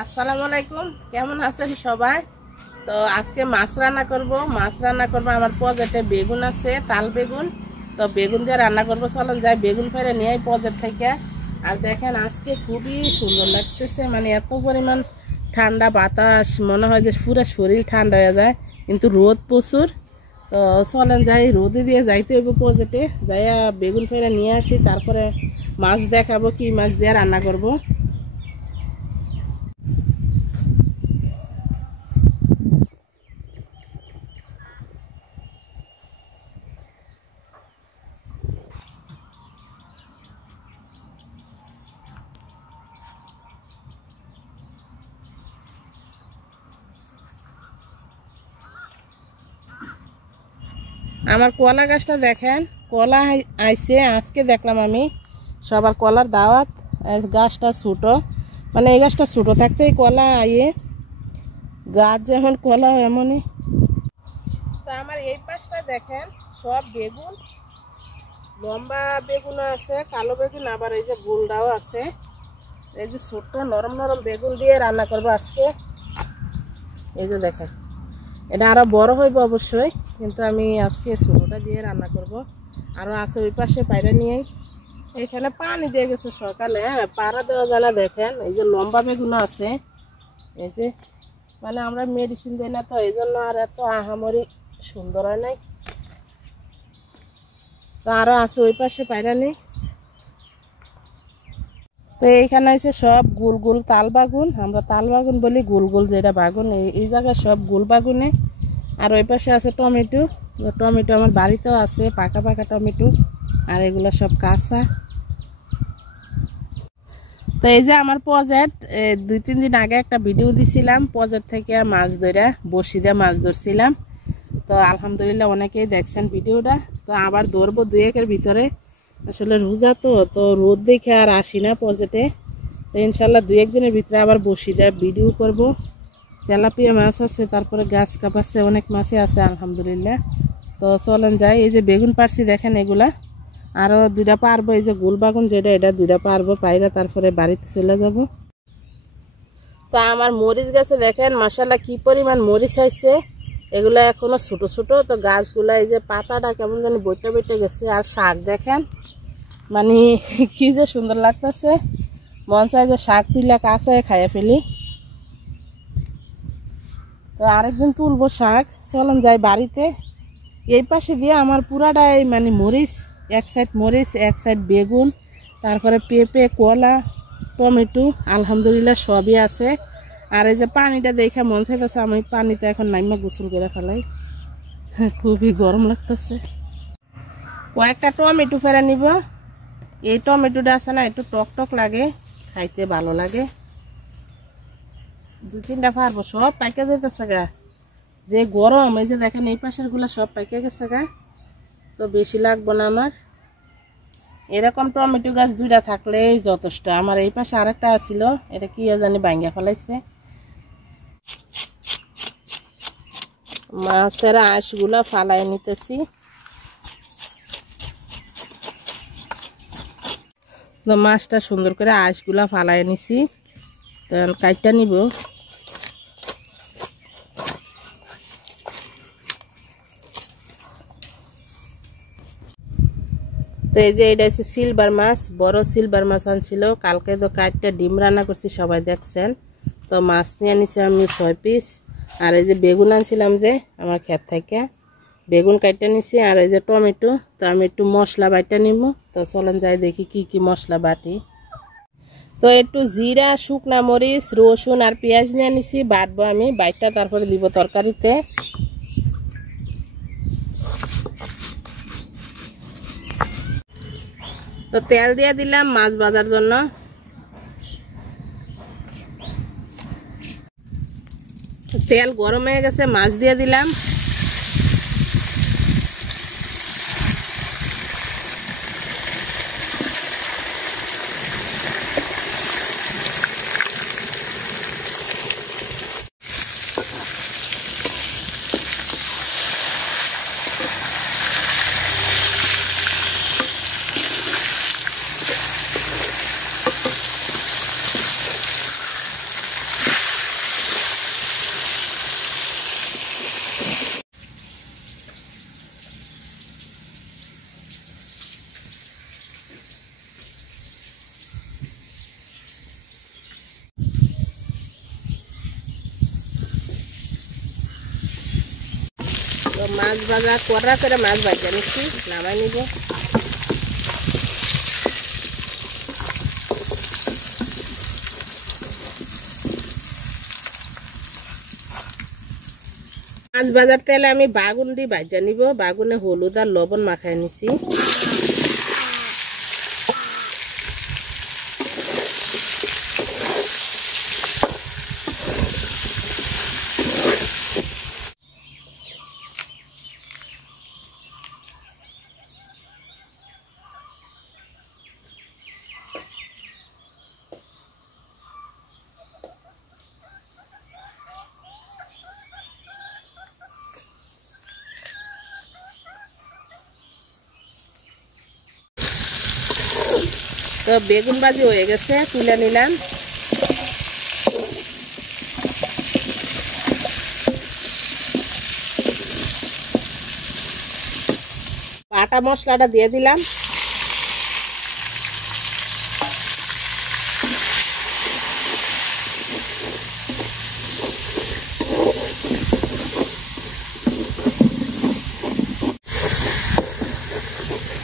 আসসালামু আলাইকুম, কেমন আছেন সবাই? তো আজকে মাছ রান্না করব। আমার পজেটে বেগুন আছে, তাল বেগুন। তো বেগুন দিয়ে রান্না করব। চলেন যাই বেগুন ফেরে নিয়ে পজেট থেকে। আর দেখেন আজকে খুবই সুন্দর লাগতেছে, মানে এত পরিমাণ ঠান্ডা বাতাস, মনে হয় যে পুরো শরীর ঠান্ডা হয়ে যায়, কিন্তু রোদ প্রচুর। তো চলেন যাই, রোদে দিয়ে যাইতে হইব পজেটে, যাইয়া বেগুন ফেরে নিয়ে আসি, তারপরে মাছ দেখাবো কি মাছ দিয়ে রান্না করব। আমার কলা গাছটা দেখেন, কলা আইছে আজকে দেখলাম আমি। সবার কলার দাওয়াত। গাছটা ছোটো, মানে এই গাছটা ছোটো থাকতেই কলা আইয়ে, গাছ যেমন কলা এমনই। তা আমার এই পাশটা দেখেন, সব বেগুন, লম্বা বেগুনও আছে, কালো বেগুন, আবার এই যে গোলটাও আছে। এই যে ছোট্ট নরম নরম বেগুন দিয়ে রান্না করবো আজকে। এই যে দেখেন, এটা আরো বড় হইব অবশ্যই, কিন্তু আমি আজকে ছোটটা দিয়ে রান্না করব। আরো আছে ওই পাশে পায়রা নিয়ে। এখানে পানি দিয়ে গেছে সকালে, পাড়া দেওয়া জানা। দেখেন এই যে লম্বা বেগুন আছে, এই যে মানে আমরা মেডিসিন দিই না, তো এই জন্য আর এত আহামরি সুন্দর হয় নাই। তো আরো আছে ওই পাশে পায়রা নেই। তো এইখানে আছে সব গোল গোল তাল বাগুন, আমরা তাল বাগুন বলি, গোল গোল যেটা বাগুন, এই জায়গায় সব গোল বাগুনে। আর ওই পাশে আছে টমেটো। টমেটো আমার বাড়িতেও আছে, পাকা পাকা টমেটো, আর এগুলো সব কাঁচা। তো এই যে আমার পজেট, 2-3 দিন আগে একটা ভিডিও দিছিলাম, পজেট থেকে মাছ ধরে বসি দিয়ে মাছ ধরছিলাম। তো আলহামদুলিল্লাহ অনেকেই দেখছেন ভিডিওটা। তো আবার ধরবো 2-1-এর ভিতরে। আসলে রোজা তো রোদ দেখে আর আসি না পজেটে। তো ইনশাল্লাহ 2-1 দিনের ভিতরে আবার বসি দেয় ভিডিও করব। তেলাপিয়া মাছ আছে, তারপরে গাছ কাপ আছে, অনেক মাছই আছে আলহামদুলিল্লাহ। তো চলেন যাই। এই যে বেগুন পারছি দেখেন, এগুলা আরো 2টা পারবো। এই যে গোল বাগুন যেটা, এটা 2টা পারবো, পাইরা তারপরে বাড়িতে চলে যাব। তো আমার মরিচ গাছে দেখেন মাশাআল্লাহ কি পরিমাণ মরিচ হয়েছে। এগুলা এখনো ছোট ছোট, তো গাছগুলা এই যে পাতাটা কেমন জানি বইটে বইটে গেছে। আর শাক দেখেন, মানে কি যে সুন্দর লাগতেছে, মন চাই যে শাক তুলে কাঁচায় খাইয়ে ফেলি। তো আরেকদিন তুলবো শাক। চলেন যাই বাড়িতে। এই পাশে দিয়ে আমার পুরাটাই মানে মরিচ, এক সাইড মরিচ, এক সাইড বেগুন, তারপরে পেঁপে, কলা, টমেটো, আলহামদুলিল্লাহ সবই আছে। আর এই যে পানিটা দেখে মন চাইতেছে আমি পানিতে এখন নাইমা গোসল করে ফেলাই, খুবই গরম লাগতেছে। কয়েকটা টমেটো ফেরা নিব। এই টমেটোটা আছে না, একটু টক টক লাগে, খাইতে ভালো লাগে। 2-3টা পারবো, সব পাইকা যেতেছে গা, যে গরম। এই যে দেখেন এই পাশের গুলা সব পাইকে গেছে গা, তো বেশি লাগবো না আমার। এরকম টমেটো গাছ 2টা থাকলেই যথেষ্ট। আমার এই পাশে আরেকটা ছিল, এটা কি জানি ভাঙ্গা ফেলাইছে। মাছের আঁশগুলা ফালাই নিতেছি। তো মাছটা সুন্দর করে আঁশগুলা ফালাই নিছি, তো কাইটটা নিব। তো এই যে এটা হচ্ছে সিলভার মাছ, বড় সিলভার মাছ আনছিল কালকে। তো কাঠটা ডিম রান্না করছি, সবাই দেখছেন। তো মাছ নিয়ে নিছি আমি 6 পিস। আর এই যে বেগুন আনছিলাম যে আমার ক্ষেত থেকে, বেগুন কাটটা নিছি। আর এই যে টমেটো, তো আমি একটু মশলা বাটা নিব। তো চলেন যাই দেখি কি কি মশলা বাটি। তো একটু জিরা, শুকনা মরিচ, রসুন আর পেঁয়াজ নিয়ে নিছি, বাটবো আমি, বাইটটা তারপরে দিব তরকারিতে। তো তেল দিয়ে দিলাম মাছ ভাজার জন্য। তেল গরম হয়ে গেছে, মাছ দিয়ে দিলাম। মাছ ভাজা কড়া করে মাছ ভাজা নিচ্ছি, নামাই নিব। মাছ ভাজার তেলে আমি বাগুন দিয়ে ভাজা নিব। বাগুনে হলুদ আর লবণ মাখাই নিছি। তো বেগুন ভাজি হয়ে গেছে, তুলে নিলাম। বাটা মশলাটা দিয়ে দিলাম।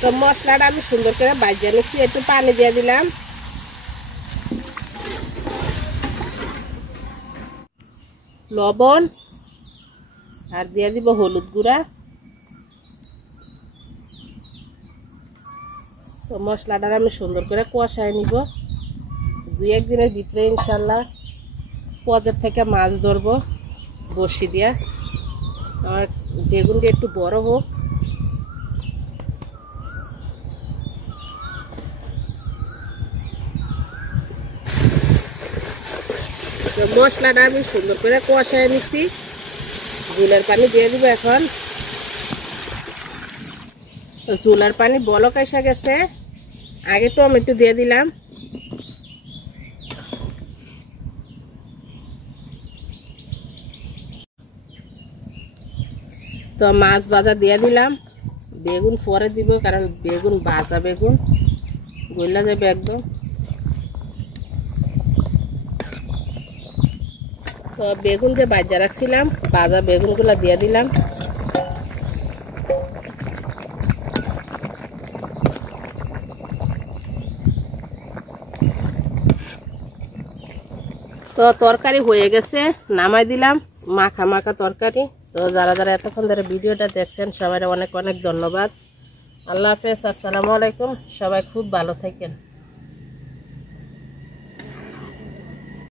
তো মশলাটা আমি সুন্দর করে ভাজিয়ে নিচ্ছি। একটু পানি দিয়ে দিলাম। লবণ আর দিয়ে দিব হলুদ গুঁড়া। তো মশলাটা আমি সুন্দর করে কষায় নিব। 2-1 দিনের ভিতরে ইনশাল্লাহ বাজার থেকে মাছ ধরবো বড়শি দিয়া। আমার বেগুনটা একটু বড় হোক। তো মশলাটা আমি সুন্দর করে কষায় নিচ্ছি। ঝোলের পানি দিয়ে দিব এখন। তো ঝোলের পানি বলক এসে গেছে, আগে টমেটো দিয়ে দিলাম। তো মাছ ভাজা দিয়ে দিলাম। বেগুন পরে দিব, কারণ বেগুন ভাজা বেগুন গলা যাবে একদম। তো বেগুন যে ভাজা রাখছিলাম, ভাজা বেগুনগুলো দিয়ে দিলাম। তো তরকারি হয়ে গেছে, নামাই দিলাম। মাখা মাখা তরকারি। তো যারা যারা এতক্ষণ ধরে ভিডিওটা দেখছেন সবাই অনেক অনেক ধন্যবাদ। আল্লাহ হাফেজ, আসসালামু আলাইকুম। সবাই খুব ভালো থাকেন।